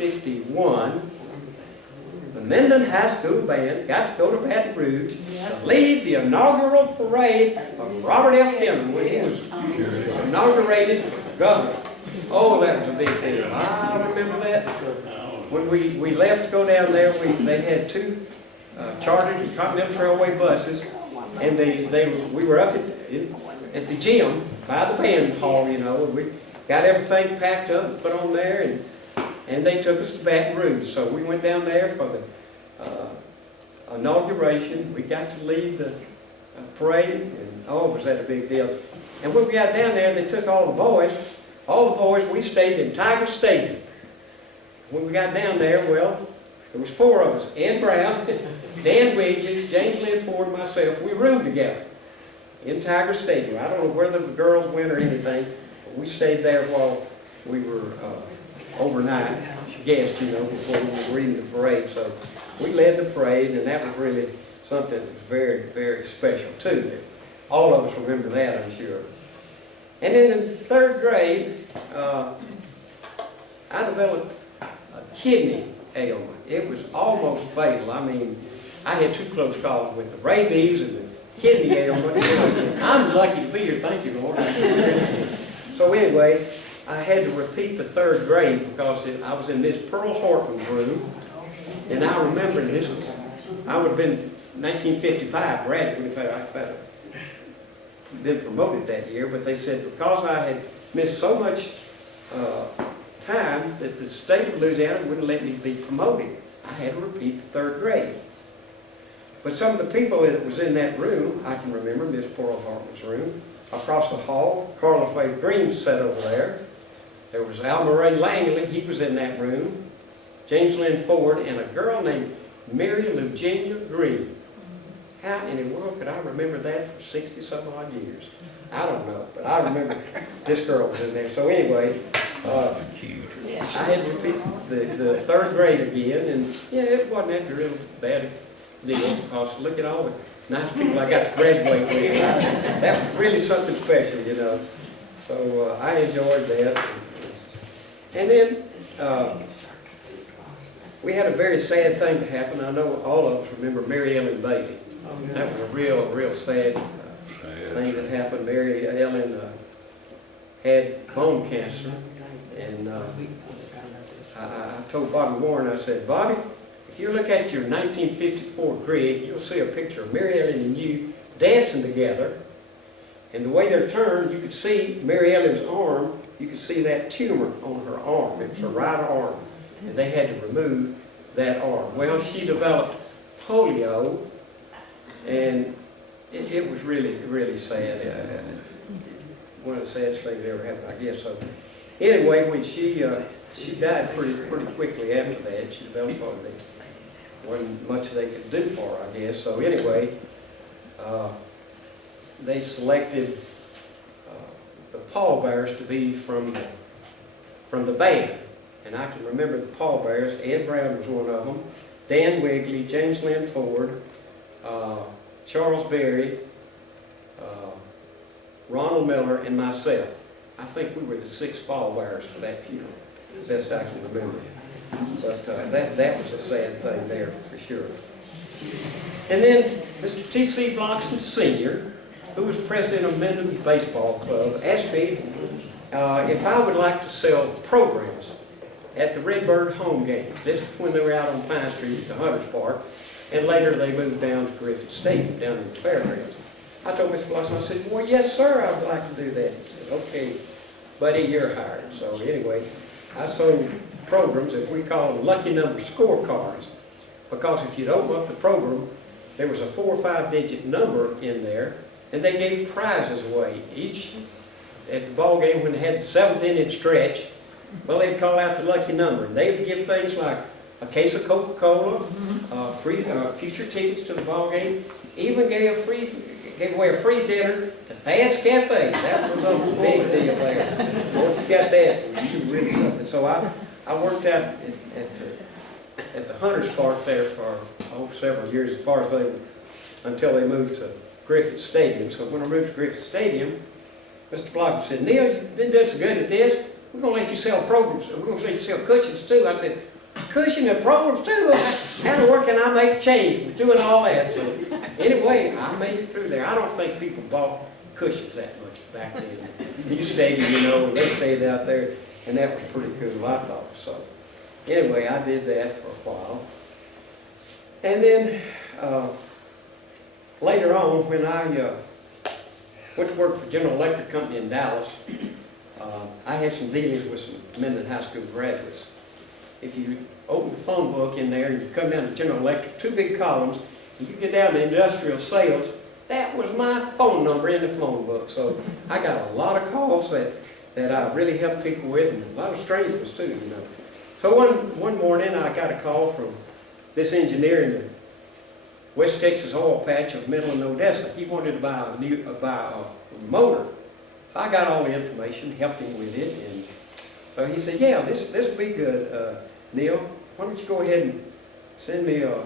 1951, the Minden High School band got to go to Baton Rouge to lead the inaugural parade of Robert F. Kennedy when he was inaugurated governor. Oh, that was a big deal. I remember that. When we left to go down there, they had two chartered Continental Railway buses, and we were up at the gym by the band hall, you know, and we got everything packed up and put on there, and they took us to Baton Rouge. So we went down there for the inauguration. We got to lead the parade, and oh, was that a big deal. And when we got down there, they took all the boys, we stayed in Tiger Stadium. When we got down there, well, there was four of us, Ed Brown, Dan Wigley, James Lynn Ford, and myself. We roomed together in Tiger Stadium. I don't know whether the girls went or anything, but we stayed there while we were overnight guests, you know, before we were reading the parade. So we led the parade, and that was really something that was very, very special too. All of us remember that, I'm sure. And then in third grade, I developed a kidney ailment. It was almost fatal. I mean, I had two close calls with the rabies and the kidney ailment. I'm lucky to be here, thank you, Lord. So anyway, I had to repeat the third grade because I was in Miss Pearl Horton's room, and I remember this was, I would have been 1955 graduate if I'd been promoted that year, but they said because I had missed so much time that the state of Louisiana wouldn't let me be promoted. I had to repeat the third grade. But some of the people that was in that room, I can remember Miss Pearl Horton's room. Across the hall, Carla Faye Green sat over there. There was Al Murray Langley, he was in that room. James Lynn Ford, and a girl named Mary Eugenia Green. How in the world could I remember that for 60-some odd years? I don't know, but I remember this girl was in there. So anyway, I had to repeat the third grade again, and yeah, it wasn't that real bad deal, because look at all the nice people I got to graduate with. That was really something special, you know. So I enjoyed that. And then we had a very sad thing to happen. I know all of us remember Mary Ellen Bailey. That was a real sad thing that happened. Mary Ellen had bone cancer, and I told Bobby Warren, I said, Bobby, if you look at your 1954 grid, you'll see a picture of Mary Ellen and you dancing together, and the way they're turned, you could see Mary Ellen's arm, you could see that tumor on her arm. It was her right arm, and they had to remove that arm. Well, she developed polio, and it was really sad. One of the saddest things that ever happened, I guess. So anyway, when she died pretty quickly after that. She developed polio. Wasn't much they could do for her, I guess. So anyway, they selected the pallbearers to be from the band, and I can remember the pallbearers. Ed Brown was one of them. Dan Wigley, James Lynn Ford, Charles Berry, Ronald Miller, and myself. I think we were the 6 pallbearers for that funeral, best I can remember. But that was a sad thing there for sure. And then Mr. T.C. Bloxon Sr., who was president of Minden Baseball Club, asked me if I would like to sell programs at the Redbird home games. This is when they were out on Pine Street at the Hunters Park, and later they moved down to Griffith Stadium down in the fairgrounds. I told Mr. Bloxon, I said, well, yes, sir, I would like to do that. He said, okay, buddy, you're hired. So anyway, I sold programs, if we call them lucky number scorecards, because if you'd open up the program, there was a 4 or 5 digit number in there, and they gave prizes away. Each, at the ball game when they had the 7th inning stretch, well, they'd call out the lucky number, and they would give things like a case of Coca-Cola, free future tickets to the ball game, even gave away a free dinner to Thad's Cafe. That was a big deal there. Don't forget that. You really something. So I worked out at the Hunters Park there for several years, until they moved to Griffith Stadium. So when I moved to Griffith Stadium, Mr. Block said, Neil, you've been doing so good at this. We're going to let you sell programs. We're going to let you sell cushions too. I said, cushion and programs too. How where can I make change with doing all that? So anyway, I made it through there. I don't think people bought cushions that much back then. You stayed, you know, and they stayed out there, and that was pretty cool, I thought. So anyway, I did that for a while. And then later on, when I went to work for General Electric Company in Dallas, I had some dealings with some Minden High School graduates. If you open the phone book in there and you come down to General Electric, 2 big columns, and you get down to industrial sales, that was my phone number in the phone book. So I got a lot of calls that I really helped people with, and a lot of strange ones too, you know. So one morning I got a call from this engineer in the West Texas oil patch of Middle and Odessa. He wanted to buy a motor. So I got all the information, helped him with it, and so he said, yeah, this will be good, Neil. Why don't you go ahead and send me a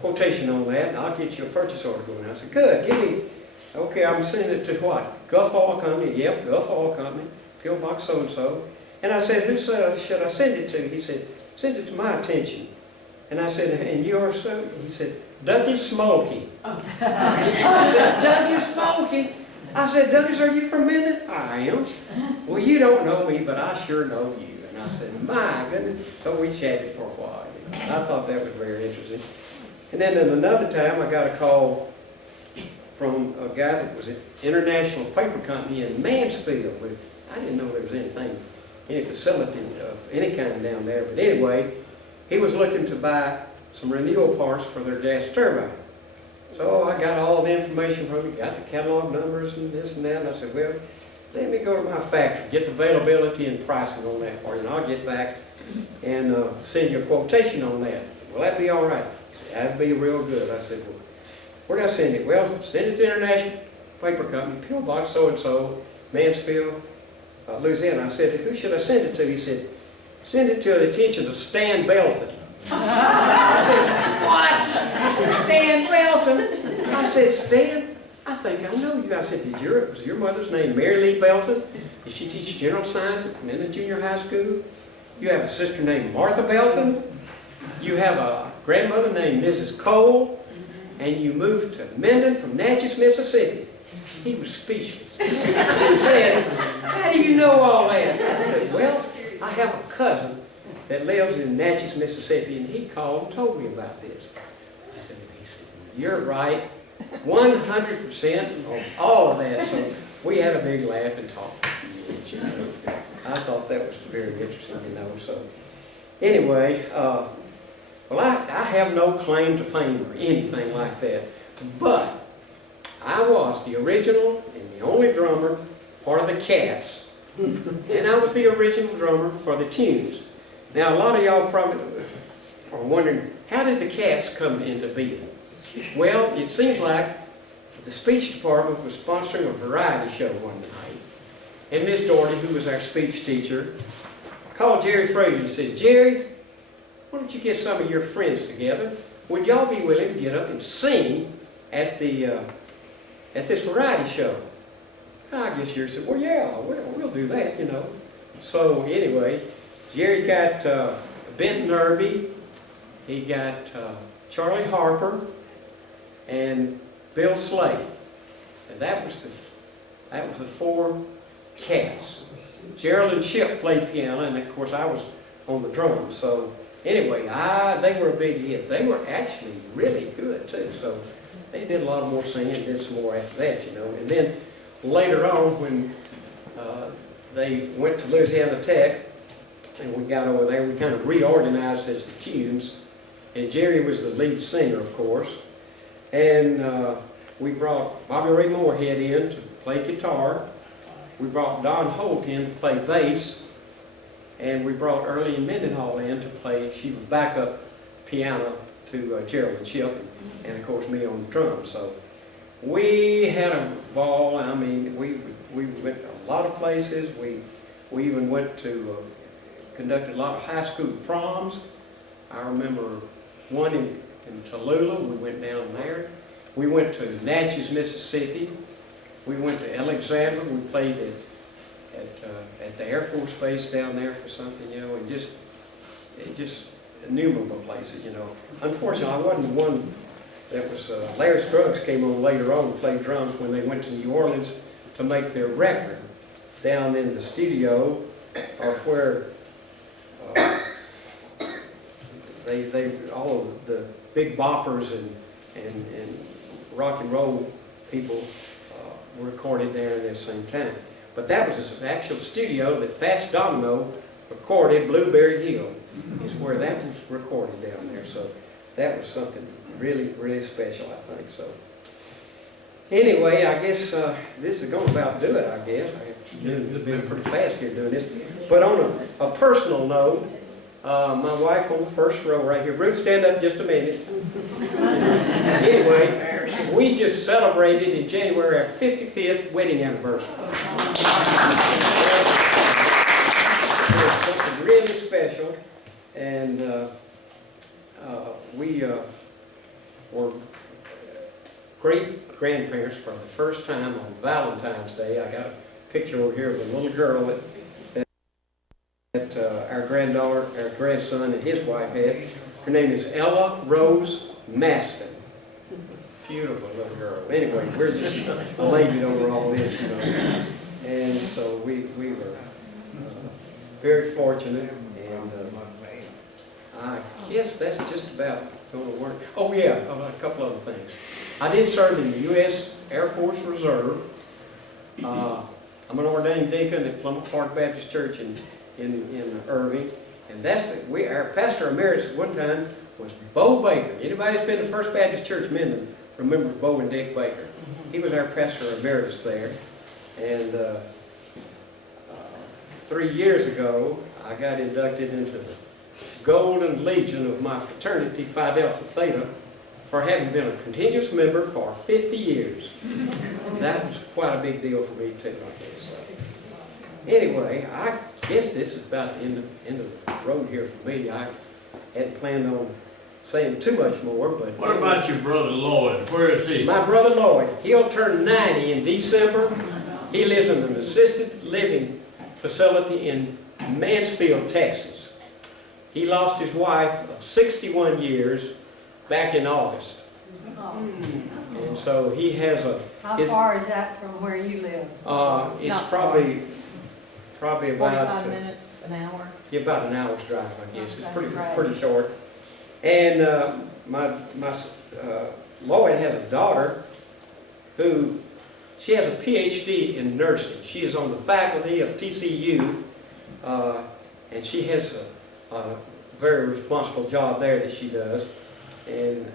quotation on that, and I'll get you a purchase order going. I said, good, give me, okay, I'm sending it to what? Gulf Oil Company, yep, Gulf Oil Company, P.O. Box so-and-so. And I said, who should I send it to? He said, send it to my attention. And I said, and you are so? He said, Douglas Smokey. Okay. I said, Douglas Smokey? I said, Douglas, are you from Minden? I am. Well, you don't know me, but I sure know you. And I said, my goodness. So we chatted for a while. You know. I thought that was very interesting. And then another time, I got a call from a guy that was at International Paper Company in Mansfield. I didn't know there was any facility of any kind down there. But anyway, he was looking to buy some renewal parts for their gas turbine. So I got all the information from him, got the catalog numbers and this and that, and I said, well, let me go to my factory, get the availability and pricing on that for you, and I'll get back and send you a quotation on that. Will that be all right? He said, that'd be real good. I said, well, where did I send it? Well, send it to International Paper Company, P.O. Box so-and-so, Mansfield, Louisiana. I said, who should I send it to? He said, send it to the attention of Stan Belton. I said, what? Stan Belton? I said, Stan, I think I know you. I said, was your mother's name Mary Lee Belton? Did she teach general science at Minden Junior High School? You have a sister named Martha Belton? You have a grandmother named Mrs. Cole? And you moved to Minden from Natchez, Mississippi? He was speechless. He said, how do you know all that? I said, well, I have a cousin that lives in Natchez, Mississippi, and he called and told me about this. I said, you're right, 100% on all of that. So we had a big laugh and talk. I thought that was very interesting, you know. So anyway, well, I have no claim to fame or anything like that, but I was the original and the only drummer for the Cats, and I was the original drummer for the Tunes. Now, a lot of y'all probably are wondering, how did the Cats come into being? Well, it seems like the speech department was sponsoring a variety show one night, and Miss Doherty, who was our speech teacher, called Jerry Frazier and said, Jerry, why don't you get some of your friends together? Would y'all be willing to get up and sing at this variety show? I guess Jerry said, well, yeah, we'll do that, you know. So anyway, Jerry got Benton Irby, he got Charlie Harper, and Bill Slade, and that was the 4 Cats. Gerald and Chip played piano, and of course I was on the drums. So anyway, they were a big hit. They were actually really good too. So they did a lot more singing, did some more after that, you know. And then later on, when they went to Louisiana Tech, and we got over there, we kind of reorganized as the Tunes, and Jerry was the lead singer, of course, and we brought Bobby Ray Moorhead in to play guitar, we brought Don Holt in to play bass, and we brought Early and Mendenhall in to play, she was backup piano to Gerald and Chip, and of course me on the drums. So we had a ball. I mean, we went to a lot of places. We even went to conducted a lot of high school proms. I remember one in Tallulah. We went down there. We went to Natchez, Mississippi. We went to Alexander. We played at the Air Force Base down there for something, you know, and just just innumerable places, you know. Unfortunately, I wasn't the one that was, Larry Scruggs came on later on and played drums when they went to New Orleans to make their record down in the studio of where all of the big boppers and rock and roll people were recorded there at the same time. But that was an actual studio that Fats Domino recorded. Blueberry Hill is where that was recorded down there. So that was something really, really special, I think. So anyway, I guess this is going to about do it, I guess. I've been pretty fast here doing this. But on a personal note, my wife on the first row right here. Ruth, stand up just a minute. Anyway, we just celebrated in January our 55th wedding anniversary. It was something really special, and we were great grandparents for the first time on Valentine's Day. I got a picture over here of a little girl that our grandson and his wife had. Her name is Ella Rose Maston. Beautiful little girl. Anyway, we're just elated over all this, you know. And so we were very fortunate, and I guess that's just about going to work. Oh yeah, a couple other things. I did serve in the U.S. Air Force Reserve. I'm an ordained deacon at Plymouth Park Baptist Church in Irving, and our pastor emeritus at one time was Bo Baker. Anybody that's been to First Baptist Church Minden remembers Bo and Dick Baker. He was our pastor emeritus there, and 3 years ago I got inducted into the Golden Legion of my fraternity, Phi Delta Theta, for having been a continuous member for 50 years. That was quite a big deal for me too, I guess. Anyway, I guess this is about the end of the road here for me. I hadn't planned on saying too much more, but... What about your brother Lloyd? Where is he? My brother Lloyd, he'll turn 90 in December. He lives in an assisted living facility in Mansfield, Texas. He lost his wife of 61 years back in August. And so he has a... How far is that from where you live? It's probably about 45 minutes, an hour? Yeah, about an hour's drive, I guess. It's pretty short. And Lloyd has a daughter who, she has a PhD in nursing. She is on the faculty of TCU, and she has a very responsible job there that she does. And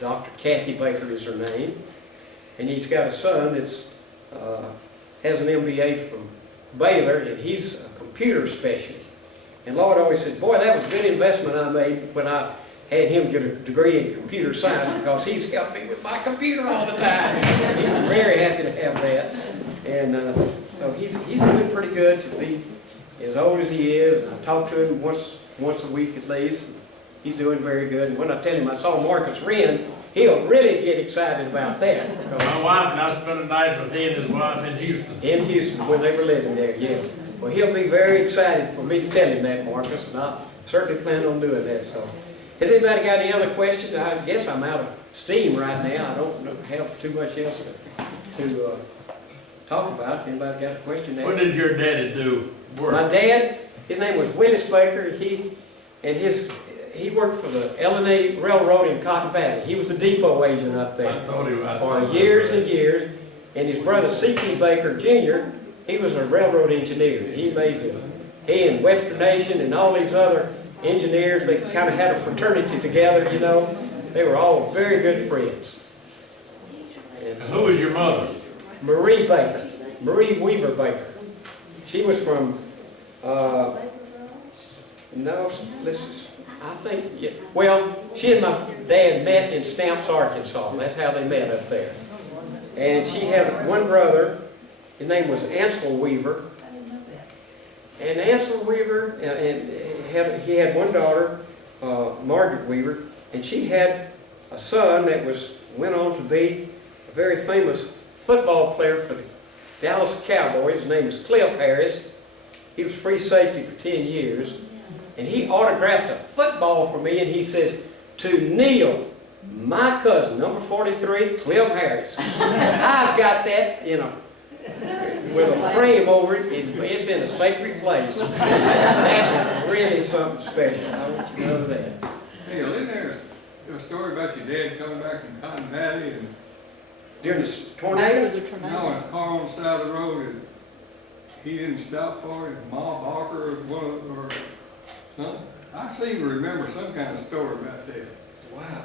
Dr. Kathy Baker is her name. And he's got a son that's has an MBA from Baylor, and he's a computer specialist. And Lloyd always said, boy, that was a good investment I made when I had him get a degree in computer science, because he's helped me with my computer all the time. He was very happy to have that. And so he's doing pretty good to be as old as he is. And I talk to him once a week at least. He's doing very good. And when I tell him I saw Marcus Wren, he'll really get excited about that. My wife and I spent a night with he and his wife in Houston. In Houston, when they were living there, yeah. Well, he'll be very excited for me to tell him that, Marcus, and I certainly plan on doing that. So, has anybody got any other questions? I guess I'm out of steam right now. I don't have too much else to talk about. If anybody got a question there. What did your daddy do? Work? My dad, his name was Willis Baker. He worked for the L&A Railroad in Cotton Valley. He was the depot agent up there for years and years. And his brother C.T. Baker Jr., he was a railroad engineer. He and Webster Nation and all these other engineers, they kind of had a fraternity together, you know. They were all very good friends. And who was your mother? Marie Baker, Marie Weaver Baker. She was from, she and my dad met in Stamps, Arkansas. That's how they met up there. And she had one brother, his name was Ansel Weaver. And Ansel Weaver, he had one daughter, Margaret Weaver, and she had a son that went on to be a very famous football player for the Dallas Cowboys. His name was Cliff Harris. He was free safety for 10 years. and he autographed a football for me, and he says, "To Neil, my cousin, number 43, Cliff Harris." I've got that, with a frame over it. It's in a sacred place. That is really something special. I want you to know that. Hey, isn't there a story about your dad coming back from Cotton Valley and During the tornado? in a car on the side of the road and he didn't stop for it, Ma Barker or something? I seem to remember some kind of story about that. Wow.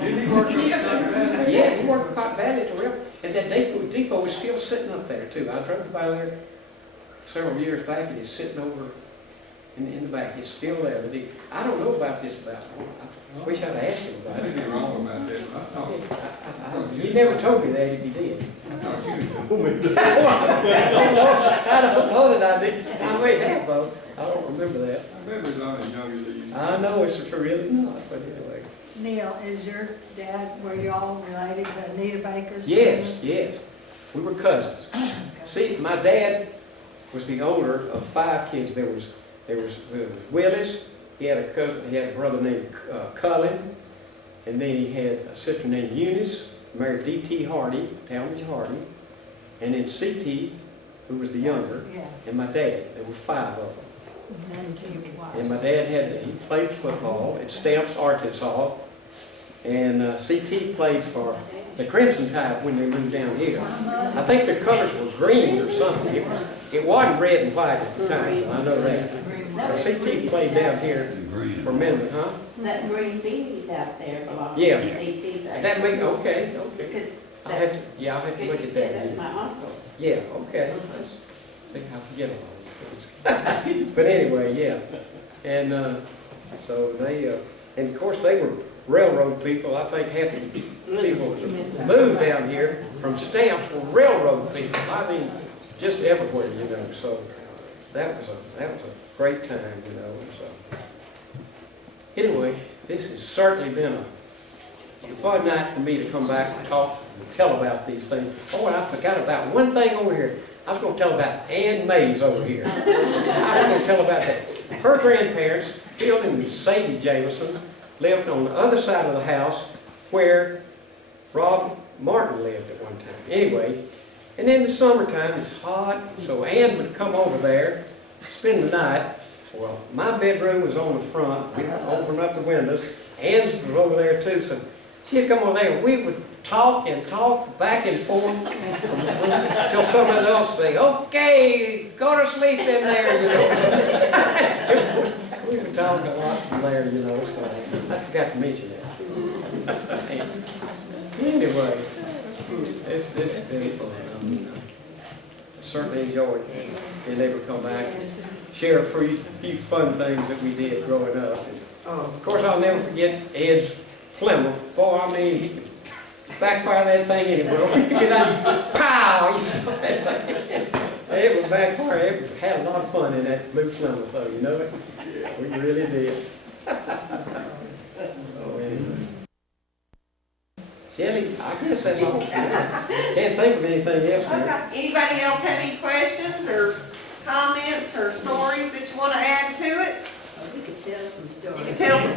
Did he work up in Cotton Valley? Yes, he worked in Cotton Valley at the rail, and that depot is still sitting up there too. I drove by there several years back, and it's sitting over in the back. It's still there. I don't know about this I wish I'd asked him I about may it. be wrong about that, but I thought You never told me that if you did. you told me. I don't know that I did. I may have, though. I don't remember that. My memory's not as young as it used to be. I know it's really not, but anyway. Neil, is your dad, were you all related to Anita Baker's Yes, family? yes. We were cousins. See, my dad was the older of 5 kids. There was Willis. He had a cousin. He had a brother named Cullen, and then he had a sister named Eunice, married D.T. Hardy, Talmadge Hardy, and then C.T., who was the younger, Yeah. and my dad. There were 5 of them. And my dad he played football at Stamps, Arkansas, and C.T. played for the Crimson Tide when they moved down here. I think the colors were green or something. It wasn't red and white at the time, I know that. C.T. played down here for Minden, huh? That green beanies out there belong Yeah. to CT. That make, okay. Because I'll have to look at that. that's my uncle's. Yeah, okay. See, I forget all these things. But anyway, yeah. And so they, and of course they were railroad people. I think half the people that moved down here from Stamps were railroad people. I mean, just everywhere, So that was a great time, So anyway, this has certainly been a fun night for me to come back and tell about these things. Oh, and I forgot about one thing over here. I was going to tell about Ann Mays over here. I was going to tell about that. Her grandparents, Phil and Sadie Jameson, lived on the other side of the house where Rob Martin lived at one time. Anyway, and in the summertime, it's hot, so Ann would come over there, spend the night. Well, my bedroom was on the front. We'd open up the windows. Ann's was over there too, so she'd come over there, and we would talk back and forth until someone else say, "Okay, go to sleep in there," We would talk a lot from there, So I forgot to mention that. Anyway, this has been fun. Certainly enjoyed being able to come back and share a few fun things that we did growing up. And, of course, I'll never forget Ed's Plymouth. Boy, I mean, he could backfire that thing anywhere. Pow! It would backfire. It had a lot of fun in that blue Plymouth, though. You know it? We really did. Oh, anyway. Shelley, I guess that's all. Can't think of anything else now. Okay. Anybody else have any questions or comments or stories that you want to add to it? We could tell some You stories. can tell some.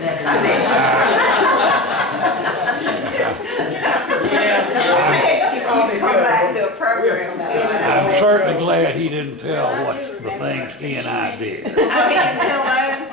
You come back to a program. I'm certainly glad he didn't tell what the things he and I did. I can tell those.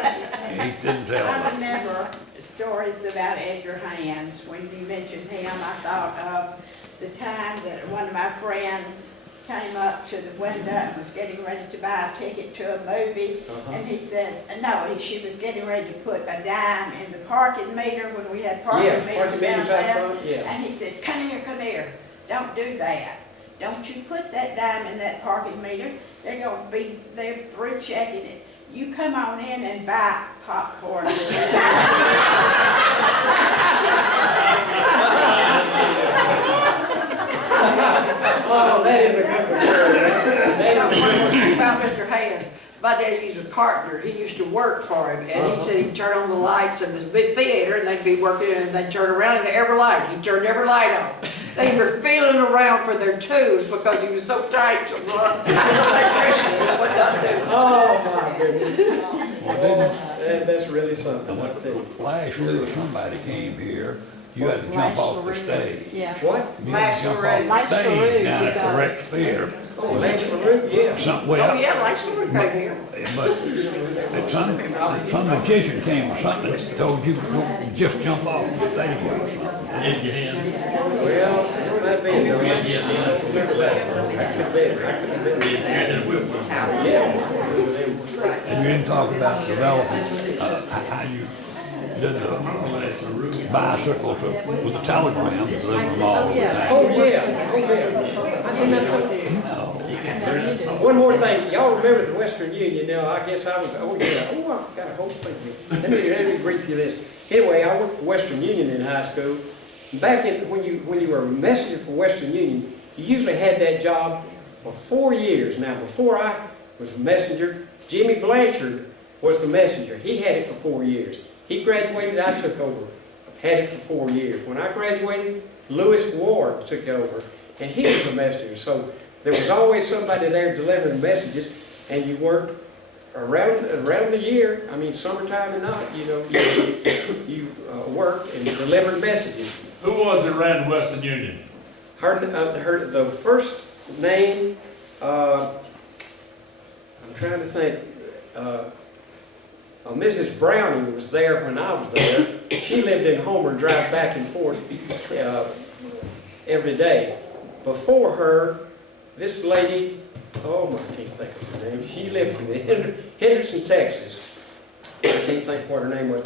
He didn't tell I them. remember stories about Edgar Hands. When you mentioned him, I thought of the time that one of my friends came up to the window and was getting ready to buy a ticket to a movie. And he said, no, she was getting ready to put a dime in the parking meter when we had parking meters parking meters out down front, yeah. And he said, come here, don't do that. Don't you put that dime in that parking meter. They're going to be there through checking it. You come on in and buy popcorn. Oh, that is a good one. That is a good one. About Mr. Hand, my daddy used a partner, he used to work for him, and he said he'd turn on the lights in this big theater, and they'd be working, and they'd turn around and every light, he turned every light off. They were feeling around for their tubes because he was so tight to run. Electrician would not do. Oh, my goodness. That's really something, I think. Last year, somebody came here, you had to jump off the stage. Yeah. What? You had to jump off Lash the LaRue, stage down at you got the it. rec theater. Oh, Lance LaRue, yeah. Some, Oh, well, yeah, like someone came here. but some magician came or something that told you to just jump off the stage or something. Get your hand. Well, it might be, no, I don't remember that. I could have been, And then whip. Yeah. And you didn't talk about developing, how you did the bicycles with the telegram, deliver them all the time. Oh, yeah, oh, yeah. I didn't know. No. One more thing, y'all remember the Western Union, now, I guess I was, oh, yeah, oh, I forgot a whole thing. Let me brief you this. Anyway, I worked for Western Union in high school. Back in, when you were a messenger for Western Union, you usually had that job for 4 years. Now, before I was a messenger, Jimmy Blanchard was the messenger. He had it for 4 years. He graduated, I took over, had it for 4 years. When I graduated, Lewis Ward took over, and he was a messenger. So there was always somebody there delivering messages, and you worked around the year. I mean, summertime and not, you know, you worked and delivered messages. Who was it ran Western Union? The first name, I'm trying to think, Mrs. Browning was there when I was there. She lived in Homer and drive back and forth every day. Before her, this lady, oh, I can't think of her name. She lived in Henderson, Texas. I can't think what her name was.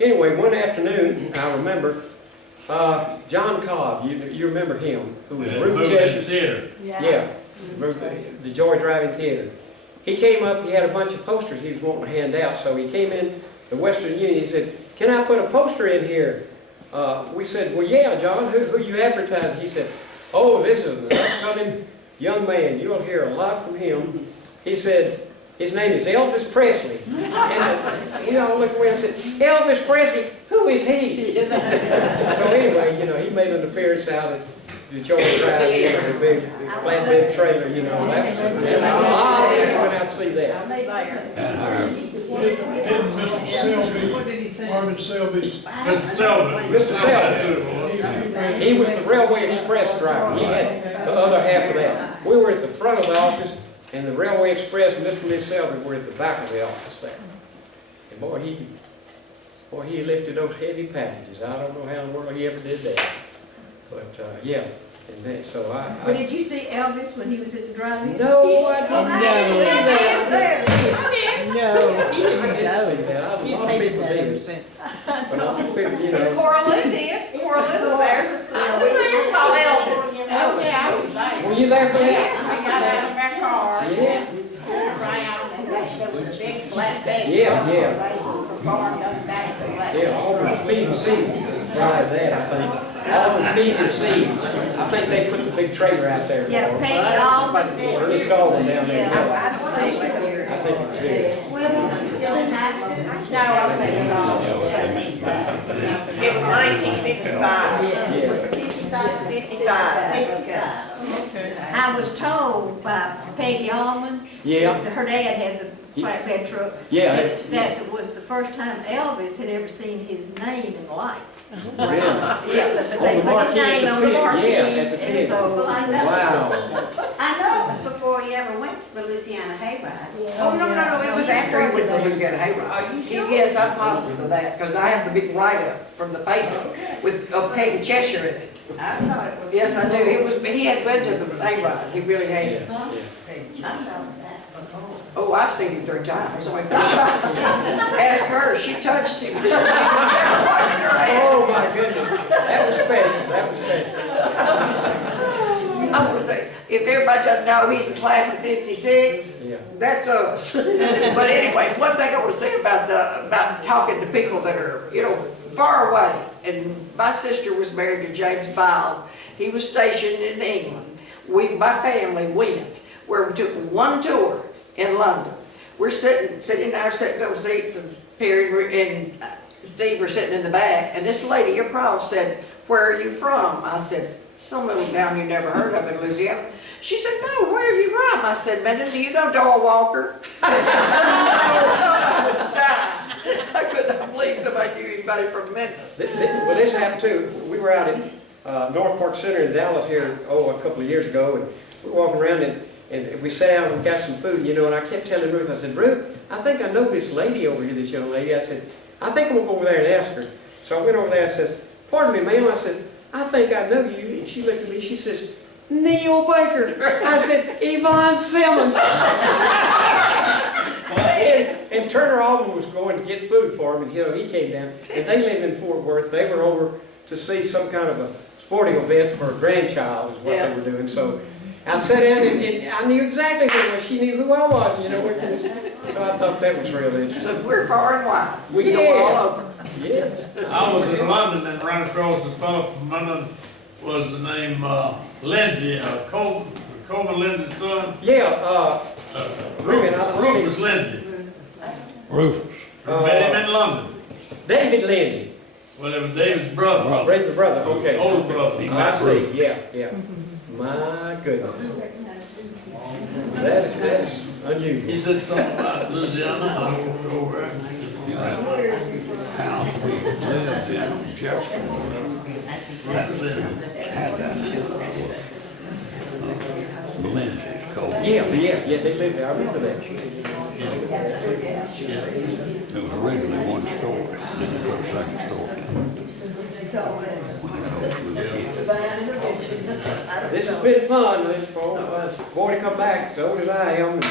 Anyway, one afternoon, I remember, John Cobb, you remember him, who was Ruth Jessup. Theater. Yeah, the Joy Driving Theater. He came up, he had a bunch of posters he was wanting to hand out, so he came in the Western Union, he said, "Can I put a poster in here?" We said, "Well, yeah, John, who you advertising?" He said, "Oh, this is an upcoming young man, you'll hear a lot from him." He said, "His name is Elvis Presley." And we all looked away and said, "Elvis Presley, who is he?" So anyway, you know, he made an appearance out at the Joy Drive, you know, the big flatbed trailer, you know. I went out to see that. Didn't Mr. Selby, What did he say? Marvin Selby's, Mr. Selvin. Mr. Selby, he was the Railway Express driver. He had the other half of that. We were at the front of the office, and the Railway Express and Mr. and Miss Selby were at the back of the office there. And boy, he lifted those heavy packages. I don't know how in the world he ever did that. But, yeah, and then, so But did you see Elvis when he was at the drive-in? No, I didn't. No. I didn't see that. I He's a lot of hated people that ever did. since. But a lot of people, you know. Cora Lou did. Cora Lou was there. We saw Elvis. Oh, yeah, I was there. Were you there for that? Yeah, we got out of our car Yeah. and scooted around, and there was a big flatbed. Yeah, yeah. They performed on that flatbed. Yeah, all the feed and seed drive that, I think. All the feed and seed. I think they put the big trailer out there. Yeah, for Peggy it. Allman. Ernest Allman down there. Yeah. I don't think we're here. I think it was it. Still in high school? No, I think it's all. It was 1955. Yeah. 55. I was told by Peggy Allman, Yeah, her dad had the flatbed truck, yeah. that was the first time Elvis had ever seen his name in lights. Really? Yeah, but On they the put marquee his at name the on the pit, marquee, yeah, at the and pit. so. Wow. I know it was before he ever went to the Louisiana hayride. Oh, no, it was after he went to Louisiana Hayride. Yes, I'm positive of that, because I have the big write-up from the paper with, of Peggy Cheshire in it. I thought it was. Yes, I do. He had been to the hayride, he really had. Yeah, yeah. I thought it was that. Oh, I've seen him 3 times, only 3 times. Ask her, she touched him. Oh, my goodness. That was special. That was special. I want to say, if everybody doesn't know, he's the class of 56, Yeah. that's us. But anyway, one thing I want to say about talking to people that are, you know, far away. And my sister was married to James Biles. He was stationed in England. My family went, where we took one tour in London. We're sitting in our sectional seats, and Perry and Steve were sitting in the back, and this lady across said, "Where are you from?" I said, "Some little town you never heard of in Louisiana." She said, "No, where are you from?" I said, "Minden, do you know Doyle Walker?" I could not believe somebody knew anybody from Minden. Well, this happened too. We were out at North Park Center in Dallas here, a couple of years ago, and we were walking around and we sat down and got some food, you know, and I kept telling Ruth, I said, Ruth, I think I know this lady over here, this young lady. I said, I think I'm going to go over there and ask her. So I went over there and says, pardon me, ma'am. I said, I think I know you. And she looked at me, she says, Neil Baker. I said, Yvonne Simmons. And Turner Alden was going to get food for him, and he came down. And they lived in Fort Worth. They were over to see some kind of a sporting event for a grandchild is what they were doing. So I sat down and I knew exactly who it was. She knew who I was, you know. So I thought that was real interesting. So we're far and wide. We go all over. Yes. I was in London and ran across the fellow from Minden, was the name Lindsay, Coleman Lindsay's son. Yeah, Rufus Lindsay. Rufus. Met him in London. David Lindsay. Well, it was David's brother. David's brother, okay. Older brother. I see, yeah. My goodness. That is unusual. He said something about Louisiana, over there. You know, house we lived in Jefferson. That was had that. Lindsay's called. Yeah, they lived there, I remember that. It was originally one story, then they put a second story. When they got over the This has been fun, boy to come back as old as I am and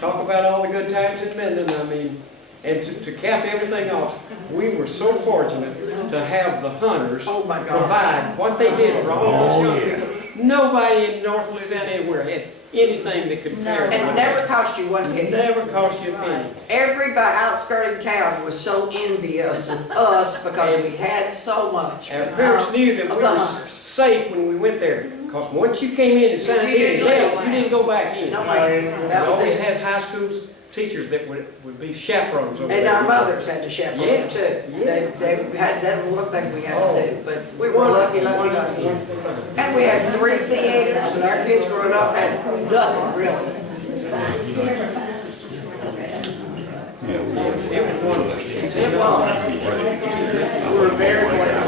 talk about all the good times in Minden. I mean, and to cap everything off, we were so fortunate to have the Hunters provide what they did for all those young people. Nobody in North Louisiana anywhere had anything that could compare. And it never cost you one penny. Never cost you a penny. Everybody outskirting town was so envious of us because we had so much. Our parents knew that we were safe when we went there, because once you came in and signed in and left, you didn't go back in. No, We that was always it. had high school teachers that would be chaperones over there. And our mothers had to chaperone Yeah, too. yeah. They had, that was one thing we had to do, but we were lucky. And we had 3 theaters, and our kids growing up had nothing really. Yeah, we were. It was wonderful. It was. We were very blessed.